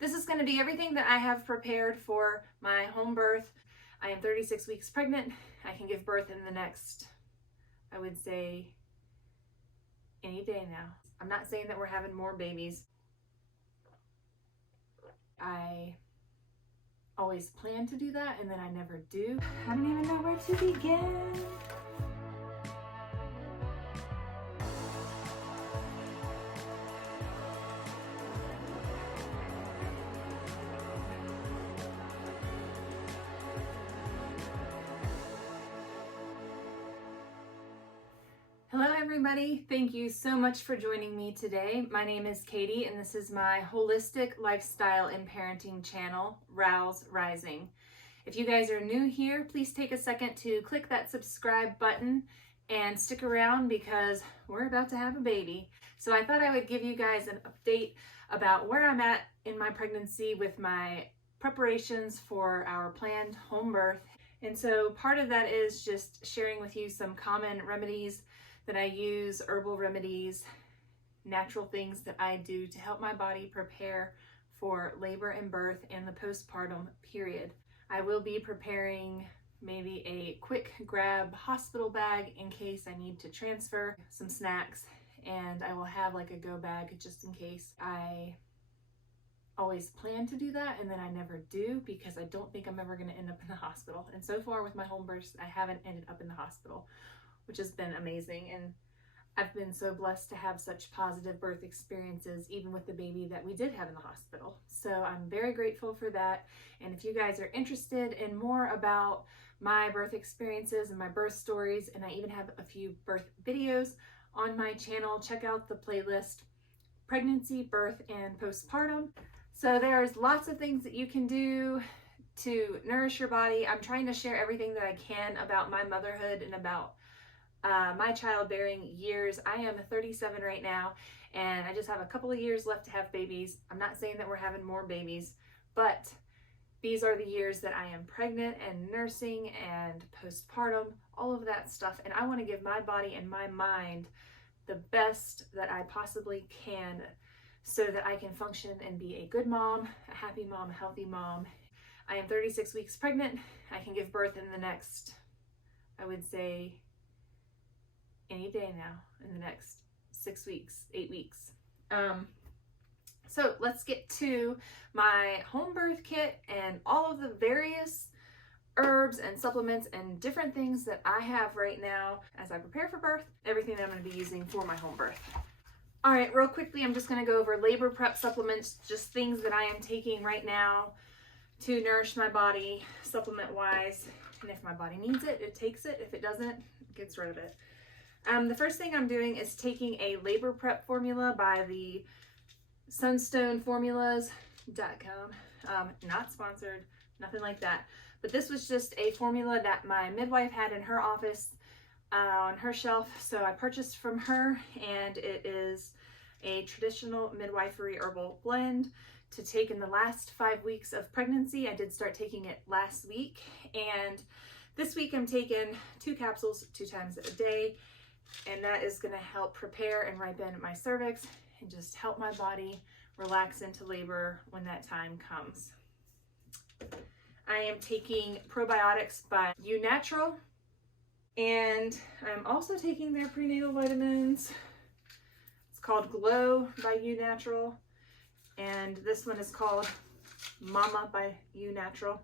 This is going to be everything that I have prepared for my home birth. I am 36 weeks pregnant. I can give birth in the next, I would say, any day now. I'm not saying that we're having more babies. I always plan to do that and then I never do. I don't even know where to begin. Hello everybody, thank you so much for joining me today. My name is Katie and this is my holistic lifestyle and parenting channel, Rouse Rising. If you guys are new here, please take a second to click that subscribe button and stick around because we're about to have a baby. So I thought I would give you guys an update about where I'm at in my pregnancy with my preparations for our planned home birth. And so part of that is just sharing with you some common remedies that I use, herbal remedies, natural things that I do to help my body prepare for labor and birth and the postpartum period. I will be preparing maybe a quick grab hospital bag in case I need to transfer, some snacks, and I will have like a go bag just in case. I always plan to do that and then I never do because I don't think I'm ever going to end up in the hospital. And so far with my home births, I haven't ended up in the hospital, which has been amazing. And I've been so blessed to have such positive birth experiences, even with the baby that we did have in the hospital. So I'm very grateful for that. And if you guys are interested in more about my birth experiences and my birth stories, and I even have a few birth videos on my channel, check out the playlist, Pregnancy, Birth, and Postpartum. So there's lots of things that you can do to nourish your body. I'm trying to share everything that I can about my motherhood and about my childbearing years. I am 37 right now, and I just have a couple of years left to have babies. I'm not saying that we're having more babies, but these are the years that I am pregnant and nursing and postpartum, all of that stuff. And I want to give my body and my mind the best that I possibly can so that I can function and be a good mom, a happy mom, a healthy mom. I am 36 weeks pregnant. I can give birth in the next, I would say, any day now, in the next 6 weeks, 8 weeks. So let's get to my home birth kit and all of the various herbs and supplements and different things that I have right now as I prepare for birth, everything that I'm going to be using for my home birth. All right, real quickly, I'm just going to go over labor prep supplements, just things that I am taking right now to nourish my body supplement wise. And if my body needs it, it takes it. If it doesn't, it gets rid of it. The first thing I'm doing is taking a labor prep formula by the sunstoneformulas.com. Not sponsored, nothing like that. But this was just a formula that my midwife had in her office on her shelf. So I purchased from her, and it is a traditional midwifery herbal blend to take in the last 5 weeks of pregnancy. I did start taking it last week, and this week I'm taking 2 capsules 2 times a day. And that is going to help prepare and ripen my cervix and just help my body relax into labor when that time comes. I am taking probiotics by UNatural, and I'm also taking their prenatal vitamins. It's called Glow by UNatural, and this one is called Mama by UNatural.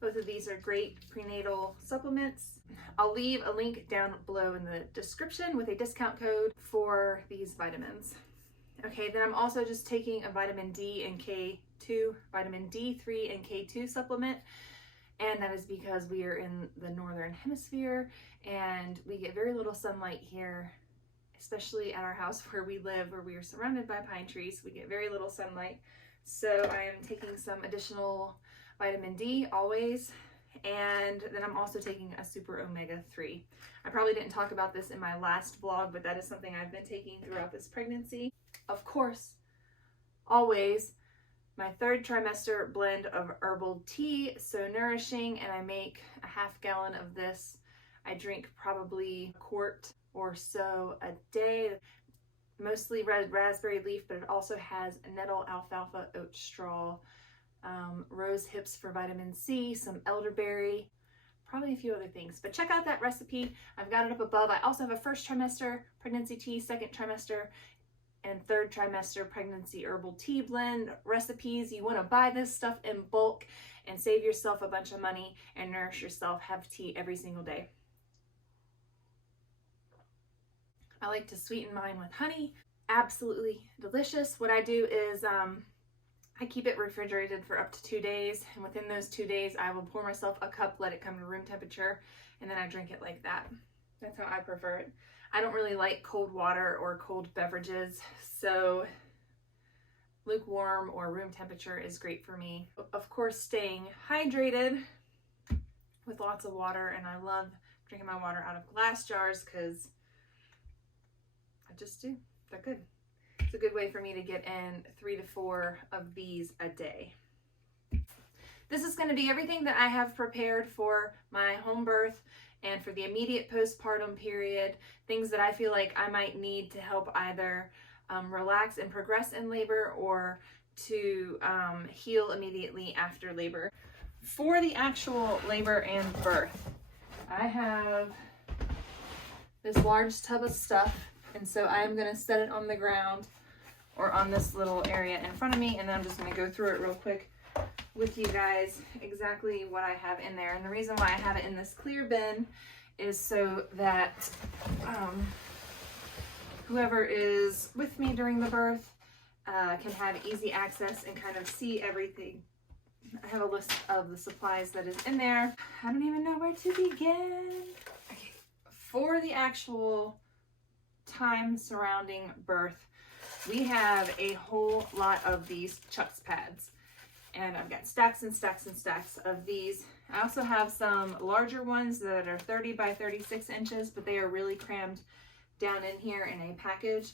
Both of these are great prenatal supplements. I'll leave a link down below in the description with a discount code for these vitamins. Okay, then I'm also just taking a vitamin D and K2, vitamin D3 and K2 supplement. And that is because we are in the northern hemisphere and we get very little sunlight here, especially at our house where we live, where we are surrounded by pine trees. We get very little sunlight. So I am taking some additional vitamin D always, and then I'm also taking a super omega-3. I probably didn't talk about this in my last vlog, but that is something I've been taking throughout this pregnancy. Of course, always my 3rd trimester blend of herbal tea, so nourishing, and I make a half gallon of this. I drink probably a quart or so a day. mostly red raspberry leaf, but it also has nettle, alfalfa, oat straw, rose hips for vitamin C, some elderberry, probably a few other things. But check out that recipe. I've got it up above. I also have a first trimester pregnancy tea, second trimester, and third trimester pregnancy herbal tea blend recipes. You want to buy this stuff in bulk and save yourself a bunch of money and nourish yourself. Have tea every single day. I like to sweeten mine with honey. Absolutely delicious. What I do is I keep it refrigerated for up to 2 days, and within those 2 days I will pour myself a cup, let it come to room temperature, and then I drink it like that. That's how I prefer it. I don't really like cold water or cold beverages, so lukewarm or room temperature is great for me. Of course, staying hydrated with lots of water, and I love drinking my water out of glass jars because I just do. They're good. It's a good way for me to get in 3 to 4 of these a day. This is going to be everything that I have prepared for my home birth and for the immediate postpartum period, things that I feel like I might need to help either relax and progress in labor or to heal immediately after labor. For the actual labor and birth, I have this large tub of stuff, and so I am going to set it on the ground or on this little area in front of me, and then I'm just going to go through it real quick with you guys exactly what I have in there. And the reason why I have it in this clear bin is so that whoever is with me during the birth can have easy access and kind of see everything. I have a list of the supplies that is in there. I don't even know where to begin. Okay. For the actual time surrounding birth, we have a whole lot of these Chucks pads, and I've got stacks and stacks and stacks of these. I also have some larger ones that are 30 by 36 inches, but they are really crammed down in here in a package.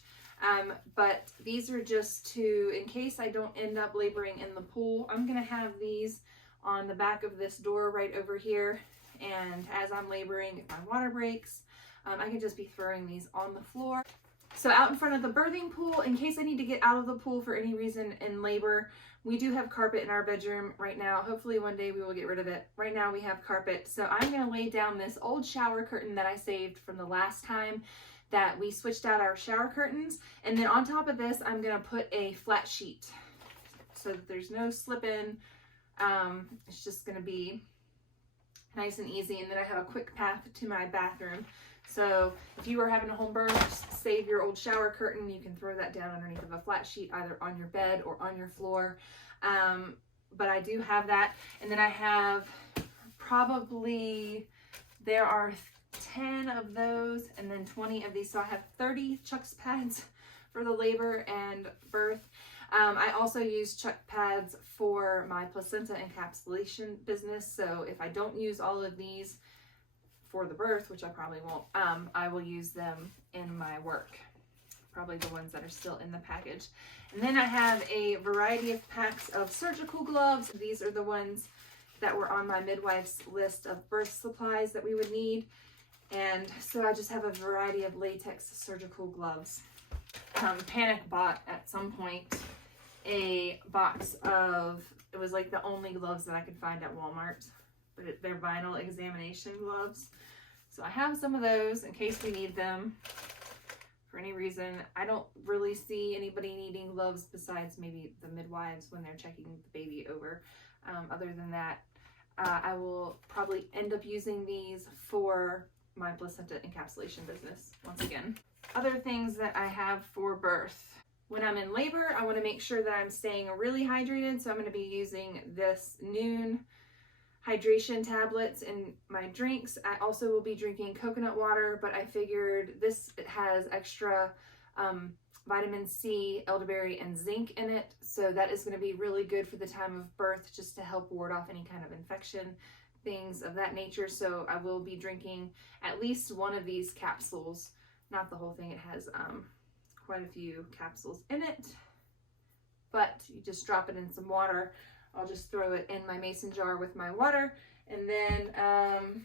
But these are just to, in case I don't end up laboring in the pool, I'm gonna have these on the back of this door right over here. And as I'm laboring, if my water breaks, I can just be throwing these on the floor. So out in front of the birthing pool, in case I need to get out of the pool for any reason in labor, we do have carpet in our bedroom right now. Hopefully one day we will get rid of it. Right now we have carpet. So I'm gonna lay down this old shower curtain that I saved from the last time that we switched out our shower curtains. And then on top of this, I'm gonna put a flat sheet so that there's no slipping. It's just gonna be nice and easy. And then I have a quick path to my bathroom. So if you are having a home birth, save your old shower curtain. You can throw that down underneath of a flat sheet, either on your bed or on your floor. But I do have that. And then I have probably, there are 10 of those and then 20 of these. So I have 30 Chucks pads for the labor and birth. I also use Chuck pads for my placenta encapsulation business. So if I don't use all of these for the birth, which I probably won't, I will use them in my work. Probably the ones that are still in the package. And then I have a variety of packs of surgical gloves. These are the ones that were on my midwife's list of birth supplies that we would need. And so I just have a variety of latex surgical gloves. Panic bought at some point a box of, it was like the only gloves that I could find at Walmart, but they're vinyl examination gloves. So I have some of those in case we need them for any reason. I don't really see anybody needing gloves besides maybe the midwives when they're checking the baby over. Other than that, I will probably end up using these for my placenta encapsulation business once again. Other things that I have for birth. When I'm in labor, I want to make sure that I'm staying really hydrated. So I'm going to be using this Noon hydration tablets in my drinks. I also will be drinking coconut water, but I figured this has extra vitamin C, elderberry, and zinc in it. So that is going to be really good for the time of birth, just to help ward off any kind of infection, things of that nature. So I will be drinking at least one of these capsules, not the whole thing. It has quite a few capsules in it, but you just drop it in some water. I'll just throw it in my mason jar with my water, and then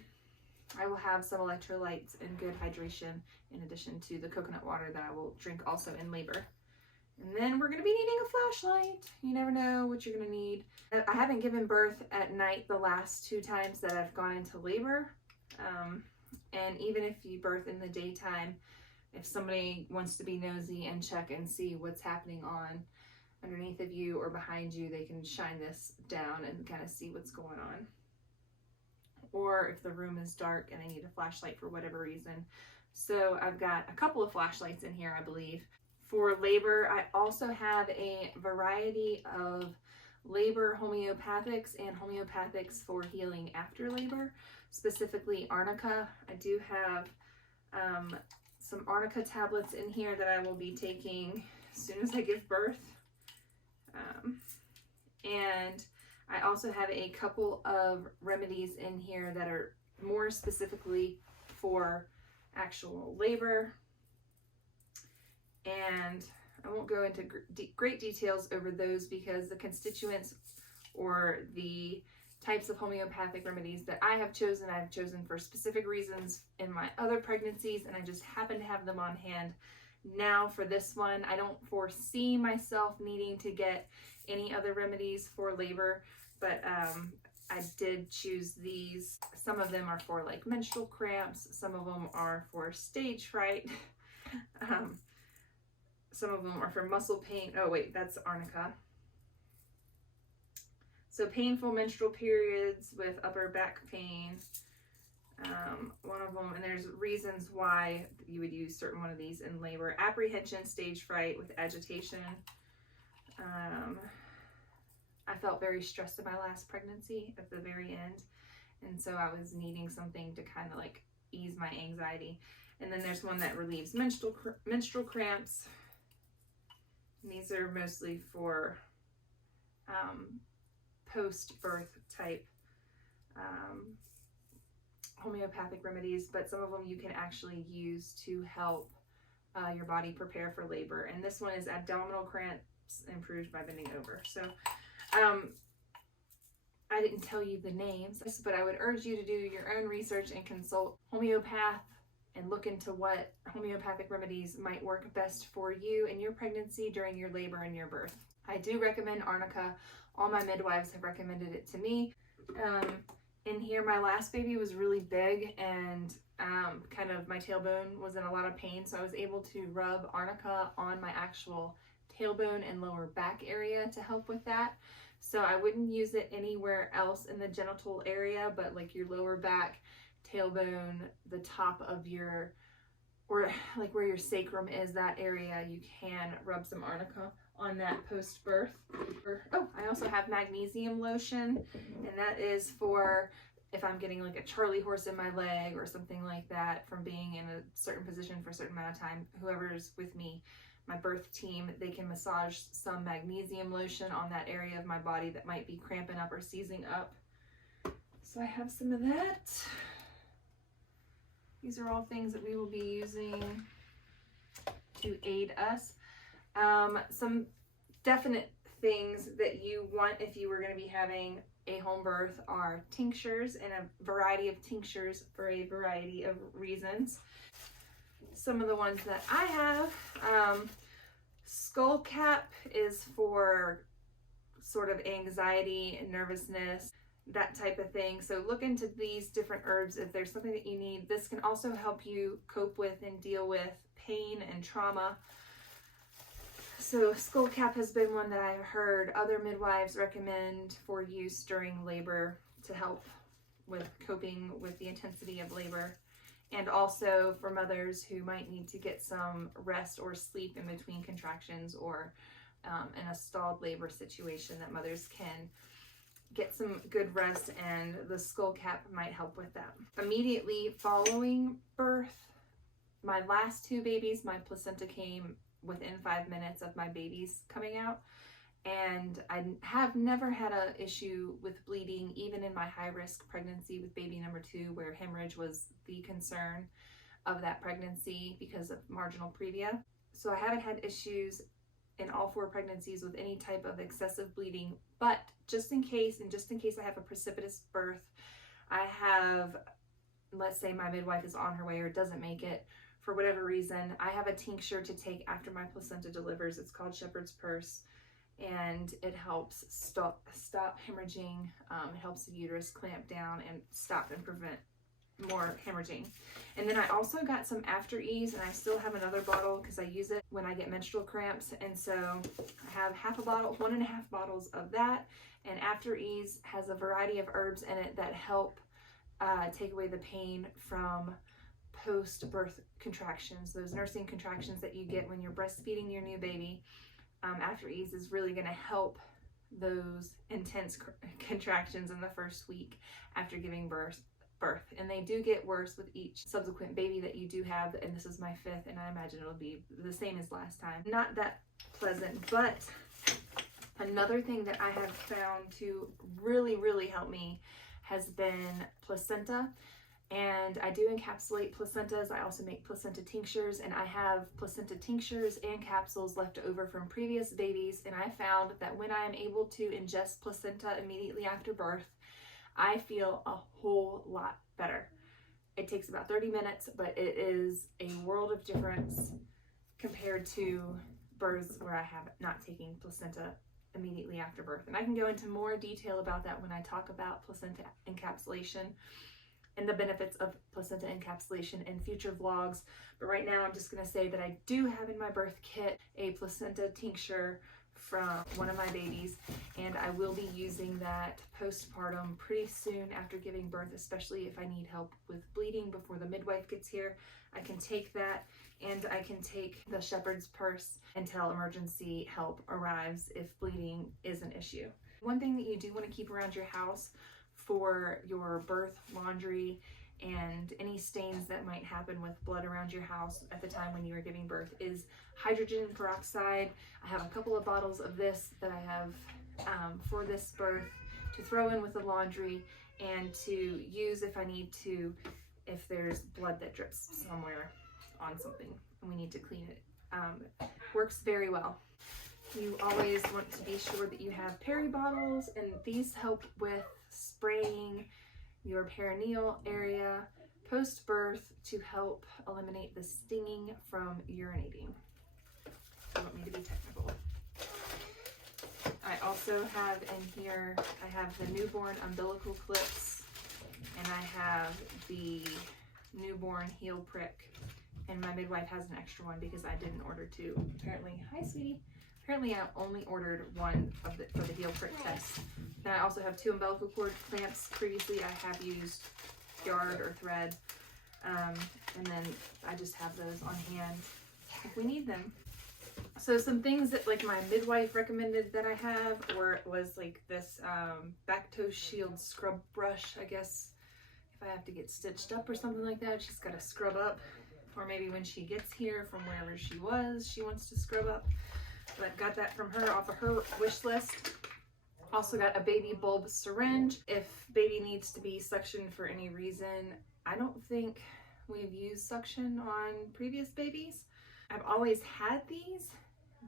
I will have some electrolytes and good hydration in addition to the coconut water that I will drink also in labor. And then we're going to be needing a flashlight. You never know what you're going to need. I haven't given birth at night the last 2 times that I've gone into labor. And even if you birth in the daytime, if somebody wants to be nosy and check and see what's happening on underneath of you or behind you, they can shine this down and kind of see what's going on. Or if the room is dark and they need a flashlight for whatever reason. So I've got a couple of flashlights in here, I believe. For labor, I also have a variety of labor homeopathics and homeopathics for healing after labor, specifically arnica. I do have some arnica tablets in here that I will be taking as soon as I give birth. And I also have a couple of remedies in here that are more specifically for actual labor. And I won't go into great details over those because the constituents or the types of homeopathic remedies that I've chosen for specific reasons in my other pregnancies, and I just happen to have them on hand now for this one. I don't foresee myself needing to get any other remedies for labor, but I did choose these. Some of them are for like menstrual cramps, some of them are for stage fright. Some of them are for muscle pain. Oh wait, that's arnica. So painful menstrual periods with upper back pain. One of them, and there's reasons why you would use certain one of these in labor. Apprehension, stage fright with agitation. I felt very stressed in my last pregnancy at the very end. And so I was needing something to kind of like ease my anxiety. And then there's one that relieves menstrual cramps. And these are mostly for post-birth type homeopathic remedies, but some of them you can actually use to help your body prepare for labor. And this one is abdominal cramps improved by bending over. So I didn't tell you the names, but I would urge you to do your own research and consult homeopath and look into what homeopathic remedies might work best for you in your pregnancy, during your labor, and your birth. I do recommend arnica. All my midwives have recommended it to me. In here, my last baby was really big and kind of my tailbone was in a lot of pain, so I was able to rub arnica on my actual tailbone and lower back area to help with that. So I wouldn't use it anywhere else in the genital area, but like your lower back, tailbone, the top of your, or like where your sacrum is, that area, you can rub some arnica on that post-birth. Oh, I also have magnesium lotion, and that is for if I'm getting like a Charlie horse in my leg or something like that from being in a certain position for a certain amount of time. Whoever's with me, my birth team, they can massage some magnesium lotion on that area of my body that might be cramping up or seizing up. So I have some of that. These are all things that we will be using to aid us. Some definite things that you want if you were going to be having a home birth are tinctures, and a variety of tinctures for a variety of reasons. Some of the ones that I have, skull cap is for sort of anxiety and nervousness, that type of thing. So look into these different herbs if there's something that you need. This can also help you cope with and deal with pain and trauma. So skull cap has been one that I've heard other midwives recommend for use during labor to help with coping with the intensity of labor, and also for mothers who might need to get some rest or sleep in between contractions, or in a stalled labor situation, that mothers can get some good rest, and the skull cap might help with that. Immediately following birth, my last 2 babies, my placenta came within 5 minutes of my babies coming out, and I have never had an issue with bleeding, even in my high-risk pregnancy with baby number 2, where hemorrhage was the concern of that pregnancy because of marginal previa. So I haven't had issues in all 4 pregnancies with any type of excessive bleeding, but just in case I have a precipitous birth, I have let's say my midwife is on her way or doesn't make it for whatever reason, I have a tincture to take after my placenta delivers. It's called shepherd's purse, and it helps stop hemorrhaging. It helps the uterus clamp down and stop and prevent more hemorrhaging. And then I also got some After Ease, and I still have another bottle because I use it when I get menstrual cramps. And so I have half a bottle, 1.5 bottles of that. And After Ease has a variety of herbs in it that help take away the pain from post-birth contractions, those nursing contractions that you get when you're breastfeeding your new baby. After Ease is really going to help those intense contractions in the first week after giving birth. And they do get worse with each subsequent baby that you do have, and this is my 5th, and I imagine it'll be the same as last time. Not that pleasant, but another thing that I have found to really help me has been placenta. And I do encapsulate placentas. I also make placenta tinctures, and I have placenta tinctures and capsules left over from previous babies. And I found that when I am able to ingest placenta immediately after birth, I feel a whole lot better. It takes about 30 minutes, but it is a world of difference compared to births where I have not taken placenta immediately after birth. And I can go into more detail about that when I talk about placenta encapsulation and the benefits of placenta encapsulation in future vlogs. But right now I'm just going to say that I do have in my birth kit a placenta tincture from one of my babies, and I will be using that postpartum pretty soon after giving birth, especially if I need help with bleeding before the midwife gets here. I can take that, and I can take the shepherd's purse until emergency help arrives if bleeding is an issue. One thing that you do want to keep around your house for your birth laundry and any stains that might happen with blood around your house at the time when you are giving birth is hydrogen peroxide. I have a couple of bottles of this that I have for this birth to throw in with the laundry and to use if I need to, if there's blood that drips somewhere on something and we need to clean it. Works very well. You always want to be sure that you have Peri Bottles, and these help with spraying your perineal area post-birth to help eliminate the stinging from urinating. You want me to be technical. I also have in here, I have the newborn umbilical clips, and I have the newborn heel prick, and my midwife has an extra one because I didn't order 2. Apparently, hi sweetie. Apparently I only ordered 1 of for the heel prick test. And I also have 2 umbilical cord clamps. Previously I have used yard or thread, and then I just have those on hand if we need them. So some things that like my midwife recommended that I have was like this back toe shield scrub brush. I guess if I have to get stitched up or something like that, she's got to scrub up, or maybe when she gets here from wherever she wants to scrub up. But got that from her off of her wish list. Also got a baby bulb syringe if baby needs to be suctioned for any reason. I don't think we've used suction on previous babies. I've always had these,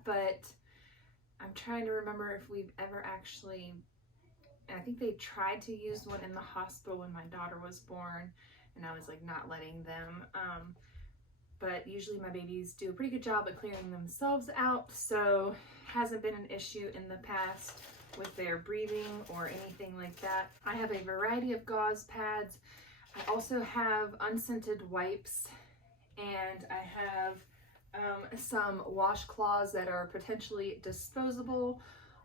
but I'm trying to remember if we've ever actually, I think they tried to use one in the hospital when my daughter was born, and I was like not letting them. But usually my babies do a pretty good job of clearing themselves out, so hasn't been an issue in the past with their breathing or anything like that. I have a variety of gauze pads. I also have unscented wipes, and I have some washcloths that are potentially disposable.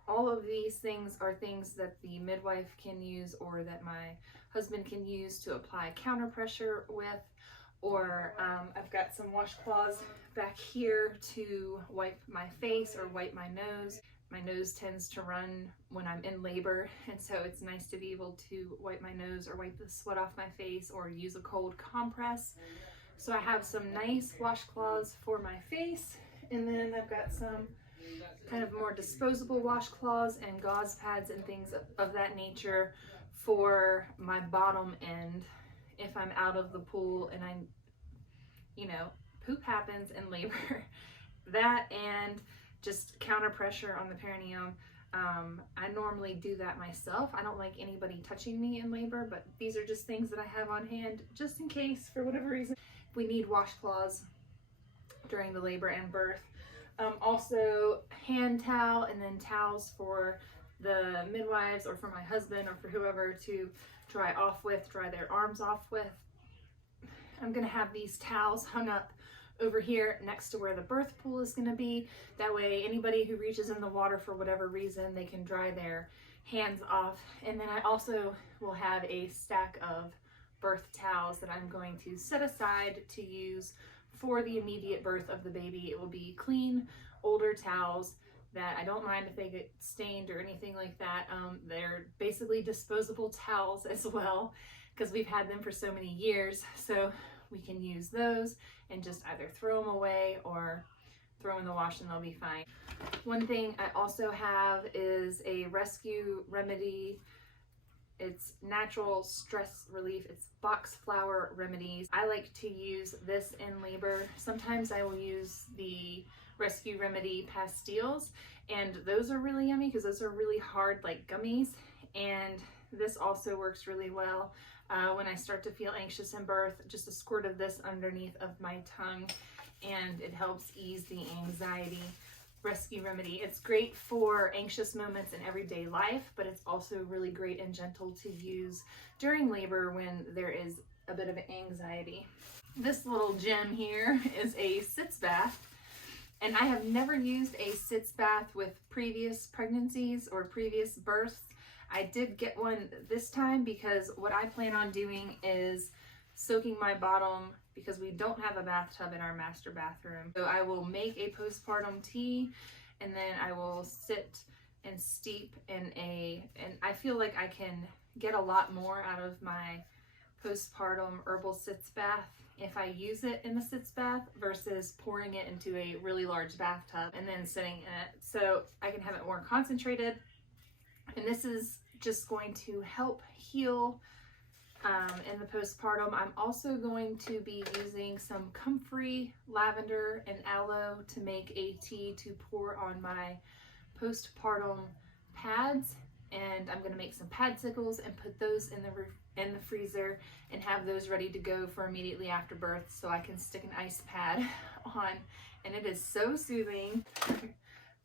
All of these things are things that the midwife can use or that my husband can use to apply counter pressure with. Or I've got some washcloths back here to wipe my face or wipe my nose. My nose tends to run when I'm in labor, and so it's nice to be able to wipe my nose or wipe the sweat off my face or use a cold compress. So I have some nice washcloths for my face, and then I've got some kind of more disposable washcloths and gauze pads and things of that nature for my bottom end if I'm out of the pool and poop happens in labor. That and just counter pressure on the perineum. I normally do that myself. I don't like anybody touching me in labor, but these are just things that I have on hand just in case, for whatever reason, we need washcloths during the labor and birth. Also hand towel, and then towels for the midwives or for my husband or for whoever to dry their arms off with. I'm gonna have these towels hung up over here next to where the birth pool is going to be. That way anybody who reaches in the water for whatever reason, they can dry their hands off. And then I also will have a stack of birth towels that I'm going to set aside to use for the immediate birth of the baby. It will be clean, older towels that I don't mind if they get stained or anything like that. They're basically disposable towels as well, because we've had them for so many years. So we can use those and just either throw them away or throw in the wash and they'll be fine. One thing I also have is a rescue remedy. It's natural stress relief. It's box flower remedies. I like to use this in labor. Sometimes I will use the rescue remedy pastilles, and those are really yummy because those are really hard, like gummies. And this also works really well when I start to feel anxious in birth. Just a squirt of this underneath of my tongue, and it helps ease the anxiety. Rescue remedy. It's great for anxious moments in everyday life, but it's also really great and gentle to use during labor when there is a bit of anxiety. This little gem here is a Sitz Bath, and I have never used a Sitz Bath with previous pregnancies or previous births. I did get one this time because what I plan on doing is soaking my bottom, because we don't have a bathtub in our master bathroom. So I will make a postpartum tea, and then I will sit and steep in and I feel like I can get a lot more out of my postpartum herbal Sitz Bath if I use it in the Sitz Bath versus pouring it into a really large bathtub and then sitting in it. So I can have it more concentrated. And this is just going to help heal in the postpartum. I'm also going to be using some comfrey lavender and aloe to make a tea to pour on my postpartum pads. And I'm going to make some padsicles and put those in the freezer and have those ready to go for immediately after birth, so I can stick an ice pad on. And it is so soothing.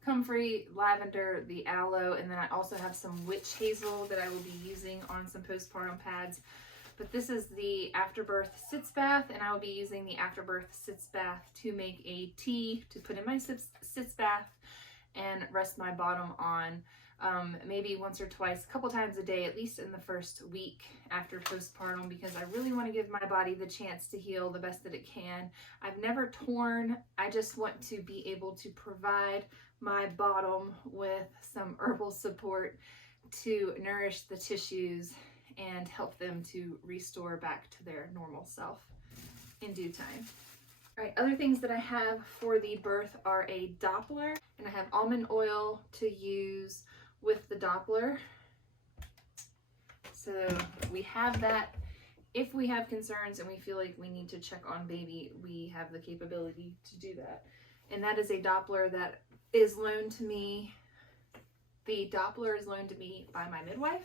Comfrey, lavender, the aloe, and then I also have some witch hazel that I will be using on some postpartum pads. But this is the afterbirth Sitz Bath, and I will be using the afterbirth Sitz Bath to make a tea to put in my Sitz Bath and rest my bottom on. Maybe once or twice, a couple times a day, at least in the first week after postpartum, because I really want to give my body the chance to heal the best that it can. I've never torn. I just want to be able to provide my bottom with some herbal support to nourish the tissues and help them to restore back to their normal self in due time. All right, other things that I have for the birth are a Doppler, and I have almond oil to use with the Doppler. So we have that. If we have concerns and we feel like we need to check on baby, we have the capability to do that. And that is a Doppler that is loaned to me. The Doppler is loaned to me by my midwife.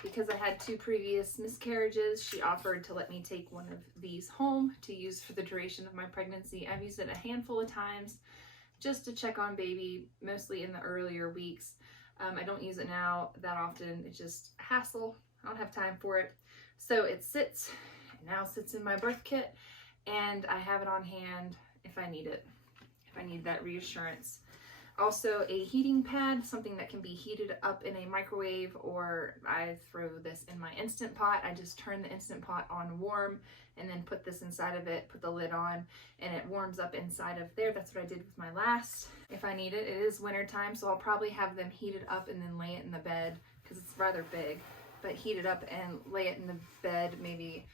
Because I had 2 previous miscarriages, she offered to let me take one of these home to use for the duration of my pregnancy. I've used it a handful of times just to check on baby, mostly in the earlier weeks. I don't use it now that often. It's just a hassle. I don't have time for it. So it now sits in my birth kit, and I have it on hand if I need it, if I need that reassurance. Also a heating pad, something that can be heated up in a microwave, or I throw this in my Instant Pot. I just turn the Instant Pot on warm and then put this inside of it, put the lid on, and it warms up inside of there. That's what I did with my last. If I need it, it is winter time, so I'll probably have them heat it up and then lay it in the bed, because it's rather big, but heat it up and lay it in the bed maybe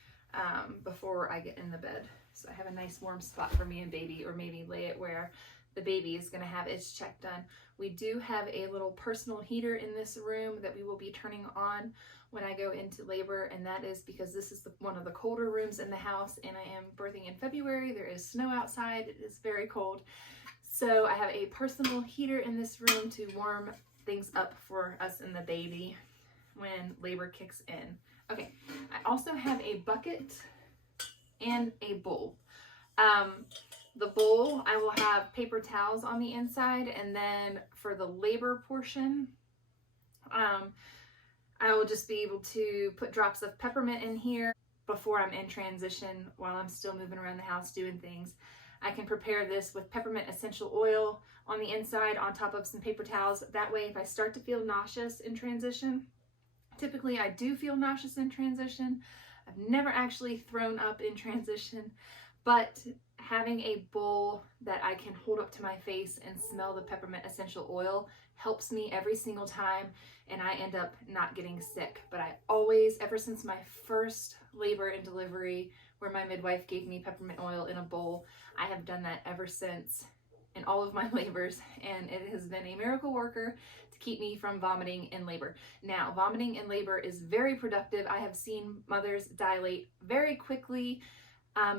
before I get in the bed. So I have a nice warm spot for me and baby, or maybe lay it where the baby is going to have its check done. We do have a little personal heater in this room that we will be turning on when I go into labor, and that is because this is one of the colder rooms in the house, and I am birthing in February. There is snow outside. It is very cold. So I have a personal heater in this room to warm things up for us and the baby when labor kicks in. Okay, I also have a bucket and a bowl. The bowl, I will have paper towels on the inside, and then for the labor portion, I will just be able to put drops of peppermint in here before I'm in transition while I'm still moving around the house doing things. I can prepare this with peppermint essential oil on the inside on top of some paper towels. That way, if I start to feel nauseous in transition, typically I do feel nauseous in transition. I've never actually thrown up in transition, but having a bowl that I can hold up to my face and smell the peppermint essential oil helps me every single time, and I end up not getting sick. But I always, ever since my first labor and delivery, where my midwife gave me peppermint oil in a bowl, I have done that ever since in all of my labors, and it has been a miracle worker to keep me from vomiting in labor. Now, vomiting in labor is very productive. I have seen mothers dilate very quickly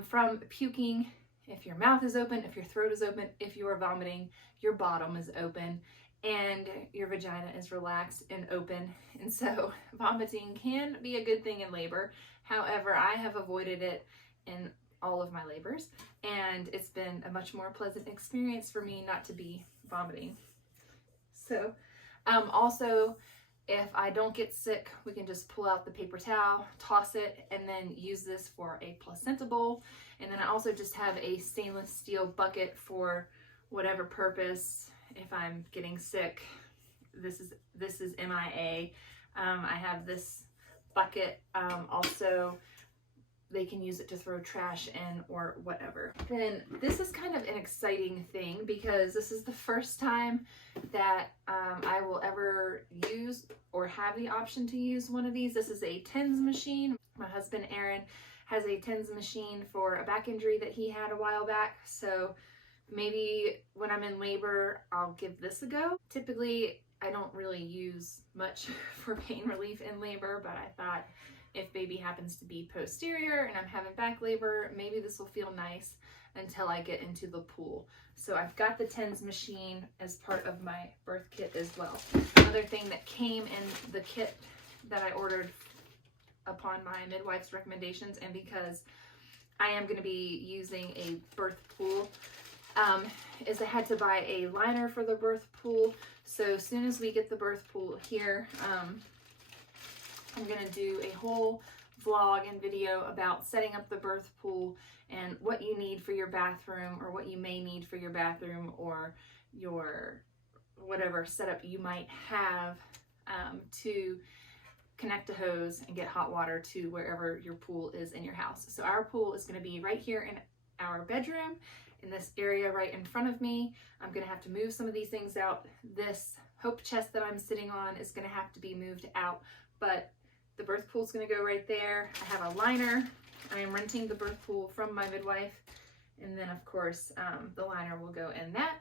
from puking. If your mouth is open, if your throat is open, if you are vomiting, your bottom is open and your vagina is relaxed and open. And so vomiting can be a good thing in labor. However, I have avoided it in all of my labors, and it's been a much more pleasant experience for me not to be vomiting. So also, if I don't get sick, we can just pull out the paper towel, toss it, and then use this for a placenta bowl. And then I also just have a stainless steel bucket for whatever purpose. If I'm getting sick, this is MIA. I have this bucket. Also, they can use it to throw trash in or whatever. Then this is kind of an exciting thing because this is the first time that I will ever use or have the option to use one of these. This is a TENS machine. My husband Aaron has a TENS machine for a back injury that he had a while back. So maybe when I'm in labor, I'll give this a go. Typically, I don't really use much for pain relief in labor, but I thought if baby happens to be posterior and I'm having back labor, maybe this will feel nice until I get into the pool. So I've got the TENS machine as part of my birth kit as well. Another thing that came in the kit that I ordered upon my midwife's recommendations, and because I am going to be using a birth pool, is I had to buy a liner for the birth pool. So as soon as we get the birth pool here, I'm going to do a whole vlog and video about setting up the birth pool and what you need for your bathroom, or what you may need for your bathroom, or your whatever setup you might have to connect a hose and get hot water to wherever your pool is in your house. So our pool is going to be right here in our bedroom, in this area right in front of me. I'm going to have to move some of these things out. This hope chest that I'm sitting on is going to have to be moved out, but the birth pool is going to go right there. I have a liner. I am renting the birth pool from my midwife, and then of course the liner will go in that,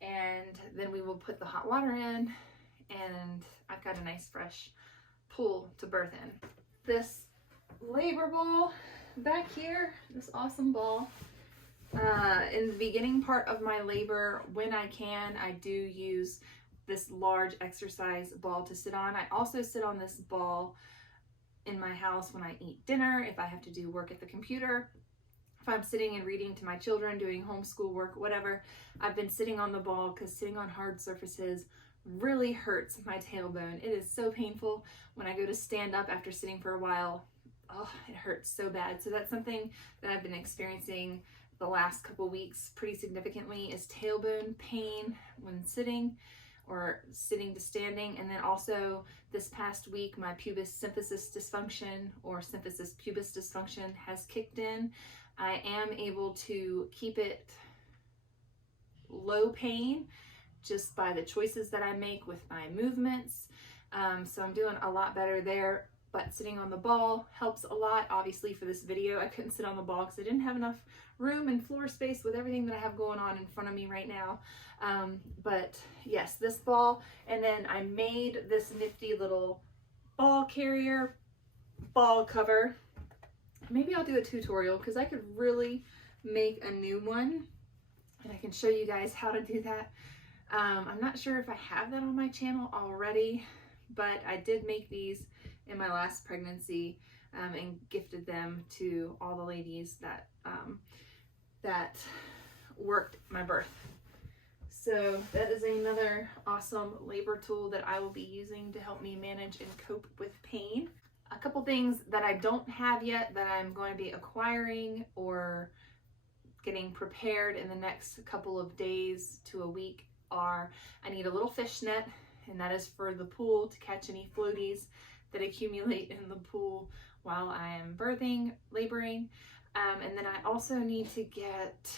and then we will put the hot water in, and I've got a nice fresh pool to birth in. This labor ball back here, this awesome ball. In the beginning part of my labor, when I can, I do use this large exercise ball to sit on. I also sit on this ball in my house when I eat dinner, if I have to do work at the computer, if I'm sitting and reading to my children, doing homeschool work, whatever. I've been sitting on the ball because sitting on hard surfaces really hurts my tailbone. It is so painful when I go to stand up after sitting for a while. Oh, it hurts so bad. So that's something that I've been experiencing the last couple weeks pretty significantly, is tailbone pain when sitting, or sitting to standing. And then also this past week, my pubis symphysis dysfunction, or symphysis pubis dysfunction, has kicked in. I am able to keep it low pain just by the choices that I make with my movements. So I'm doing a lot better there, but sitting on the ball helps a lot. Obviously for this video, I couldn't sit on the ball because I didn't have enough room and floor space with everything that I have going on in front of me right now. But yes, this ball, and then I made this nifty little ball carrier, ball cover. Maybe I'll do a tutorial because I could really make a new one and I can show you guys how to do that. I'm not sure if I have that on my channel already, but I did make these in my last pregnancy and gifted them to all the ladies that that worked my birth. So that is another awesome labor tool that I will be using to help me manage and cope with pain. A couple things that I don't have yet that I'm going to be acquiring or getting prepared in the next couple of days to a week are, I need a little fish net, and that is for the pool to catch any floaties that accumulate in the pool while I am birthing, laboring. And then I also need to get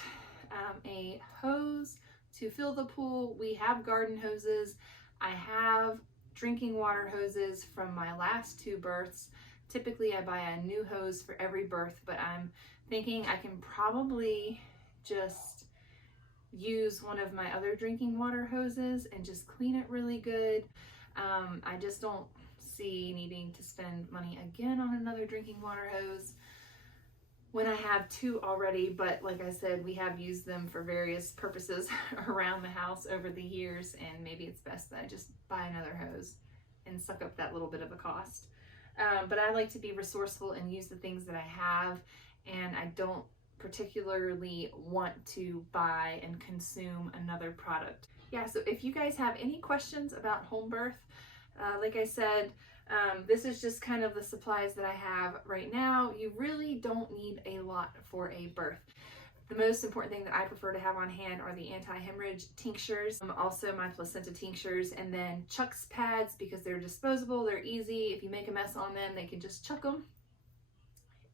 a hose to fill the pool. We have garden hoses. I have drinking water hoses from my last 2 births. Typically I buy a new hose for every birth, but I'm thinking I can probably just use one of my other drinking water hoses and just clean it really good. I just don't see needing to spend money again on another drinking water hose when I have 2 already, but like I said, we have used them for various purposes around the house over the years, and maybe it's best that I just buy another hose and suck up that little bit of a cost. But I like to be resourceful and use the things that I have, and I don't particularly want to buy and consume another product. Yeah, so if you guys have any questions about home birth, like I said, this is just kind of the supplies that I have right now. You really don't need a lot for a birth. The most important thing that I prefer to have on hand are the anti-hemorrhage tinctures, also my placenta tinctures, and then Chuck's pads because they're disposable, they're easy. If you make a mess on them, they can just chuck them.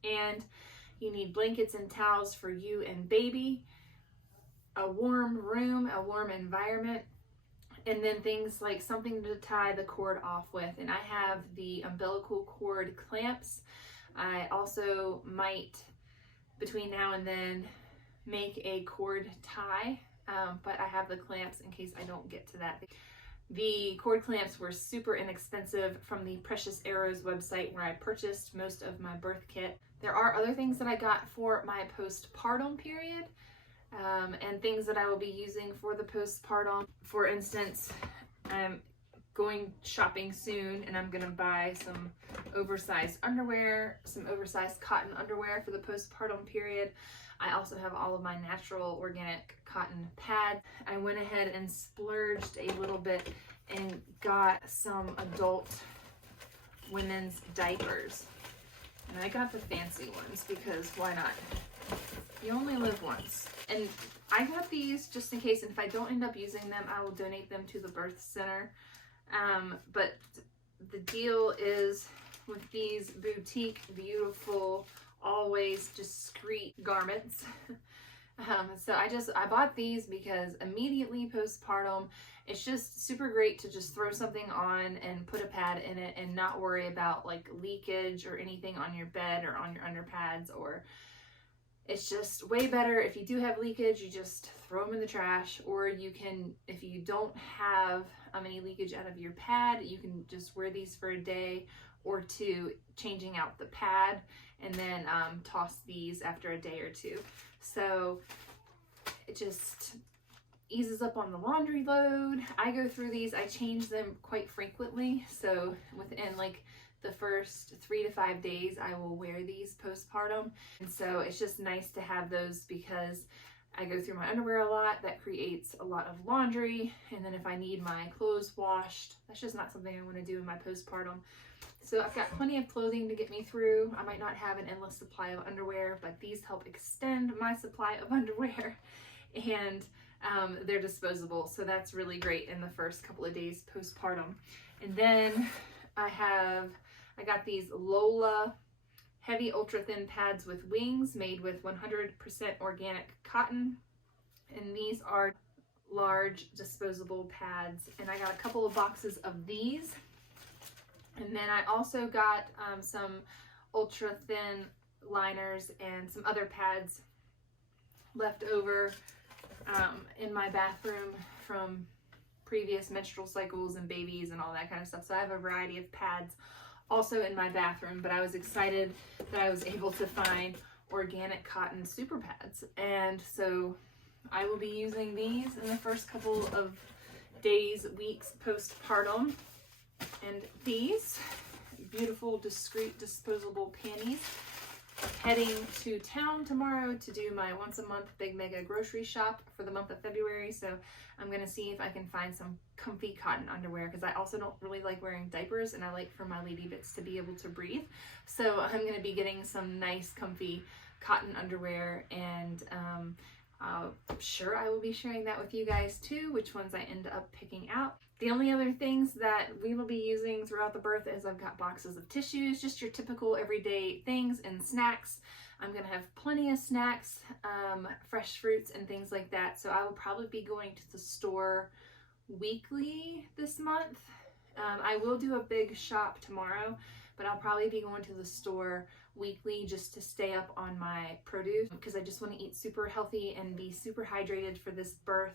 And you need blankets and towels for you and baby, a warm room, a warm environment, and then things like something to tie the cord off with. And I have the umbilical cord clamps. I also might, between now and then, make a cord tie, but I have the clamps in case I don't get to that. The cord clamps were super inexpensive from the Precious Arrows website where I purchased most of my birth kit. There are other things that I got for my postpartum period, and things that I will be using for the postpartum. For instance, I'm going shopping soon and I'm gonna buy some oversized underwear, some oversized cotton underwear for the postpartum period. I also have all of my natural organic cotton pads. I went ahead and splurged a little bit and got some adult women's diapers. And I got the fancy ones because why not? You only live once. And I got these just in case, and if I don't end up using them, I will donate them to the birth center. But the deal is with these boutique, beautiful, always discreet garments. So I bought these because immediately postpartum, it's just super great to just throw something on and put a pad in it and not worry about like leakage or anything on your bed or on your underpads, or it's just way better if you do have leakage, you just throw them in the trash, or you can, if you don't have any leakage out of your pad, you can just wear these for a day or 2, changing out the pad, and then toss these after a day or 2. So it just eases up on the laundry load. I go through these, I change them quite frequently. So within like the first 3 to 5 days, I will wear these postpartum. And so it's just nice to have those because I go through my underwear a lot. That creates a lot of laundry. And then if I need my clothes washed, that's just not something I want to do in my postpartum. So I've got plenty of clothing to get me through. I might not have an endless supply of underwear, but these help extend my supply of underwear. And they're disposable, so that's really great in the first couple of days postpartum. And then I got these Lola heavy ultra thin pads with wings made with 100% organic cotton, and these are large disposable pads. And I got a couple of boxes of these, and then I also got some ultra thin liners and some other pads left over in my bathroom from previous menstrual cycles and babies and all that kind of stuff. So I have a variety of pads also in my bathroom, but I was excited that I was able to find organic cotton super pads. And so I will be using these in the first couple of days, weeks postpartum. And these beautiful, discreet, disposable panties. Heading to town tomorrow to do my once a month big mega grocery shop for the month of February. So I'm going to see if I can find some comfy cotton underwear, because I also don't really like wearing diapers, and I like for my lady bits to be able to breathe. So I'm going to be getting some nice comfy cotton underwear, and I'm sure I will be sharing that with you guys too, which ones I end up picking out. The only other things that we will be using throughout the birth is I've got boxes of tissues, just your typical everyday things, and snacks. I'm going to have plenty of snacks, fresh fruits and things like that. So I will probably be going to the store weekly this month. I will do a big shop tomorrow, but I'll probably be going to the store weekly just to stay up on my produce, because I just want to eat super healthy and be super hydrated for this birth.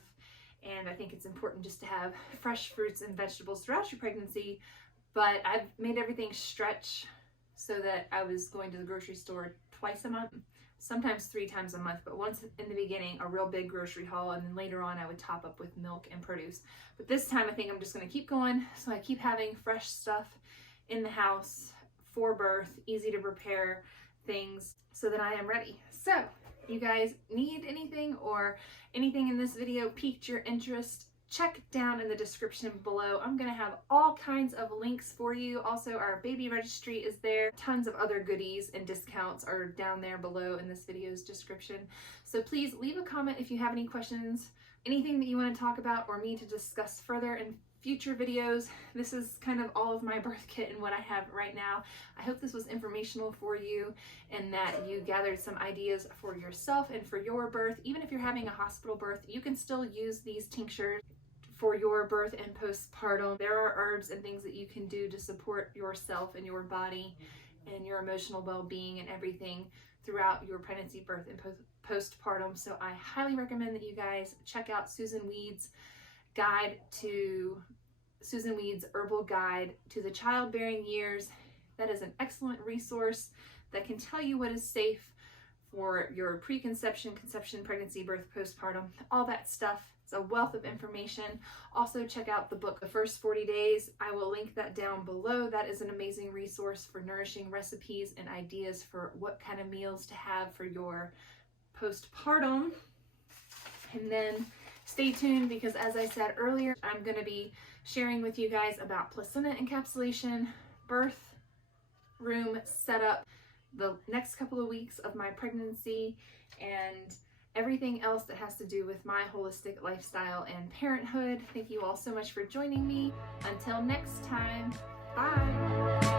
And I think it's important just to have fresh fruits and vegetables throughout your pregnancy. But I've made everything stretch so that I was going to the grocery store twice a month, sometimes 3 times a month, but once in the beginning, a real big grocery haul, and then later on I would top up with milk and produce. But this time I think I'm just going to keep going, so I keep having fresh stuff in the house for birth, easy to prepare things, so that I am ready. So you guys need anything, or anything in this video piqued your interest, check down in the description below. I'm going to have all kinds of links for you. Also, our baby registry is there. Tons of other goodies and discounts are down there below in this video's description. So please leave a comment if you have any questions, anything that you want to talk about or me to discuss further in future videos. This is kind of all of my birth kit and what I have right now. I hope this was informational for you, and that you gathered some ideas for yourself and for your birth. Even if you're having a hospital birth, you can still use these tinctures for your birth and postpartum. There are herbs and things that you can do to support yourself and your body and your emotional well-being and everything throughout your pregnancy, birth, and postpartum. So I highly recommend that you guys check out Susan Weed's Herbal Guide to the Childbearing Years. That is an excellent resource that can tell you what is safe for your preconception, conception, pregnancy, birth, postpartum, all that stuff. It's a wealth of information. Also check out the book, The First 40 Days. I will link that down below. That is an amazing resource for nourishing recipes and ideas for what kind of meals to have for your postpartum. And then stay tuned, because as I said earlier, I'm going to be sharing with you guys about placenta encapsulation, birth room setup, the next couple of weeks of my pregnancy, and everything else that has to do with my holistic lifestyle and parenthood. Thank you all so much for joining me. Until next time, bye.